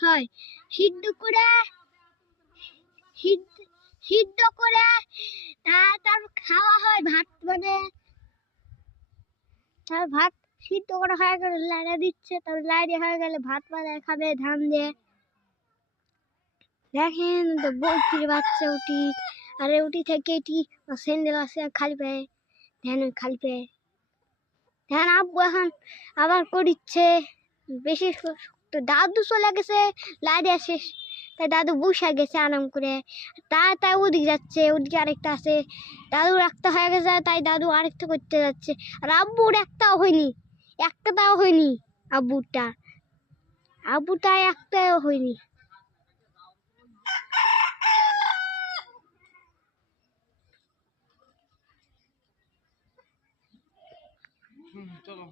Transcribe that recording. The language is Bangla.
হয় সিদ্ধ করে সিদ্ধ করে তার খাওয়া হয় ভাত মানে তার ভাত সিদ্ধ করা হয়ে গেলে লাইড়া দিচ্ছে তার লাইড়ে হয়ে গেলে ভাত বানায় খাবে ধান দিয়ে দেখেন তো বউটির বাচ্চা উঠি আরে উঠি থেকে এটি স্যান্ডেল আছে খালি পায়ে ধ্যান খালি পায়ে ধ্যান আব্বু এখন আবার করিচ্ছে বেশি তো দাদু চলে গেছে লাইড়ে শেষ তাই দাদু বসে গেছে আরাম করে তাই ওদিকে যাচ্ছে ওদিকে আরেকটা আছে দাদুর একটা হয়ে গেছে তাই দাদু আরেকটা করতে যাচ্ছে আর আব্বুর একটাও হয়নি আব্বুটা একটাও হয়নি চলো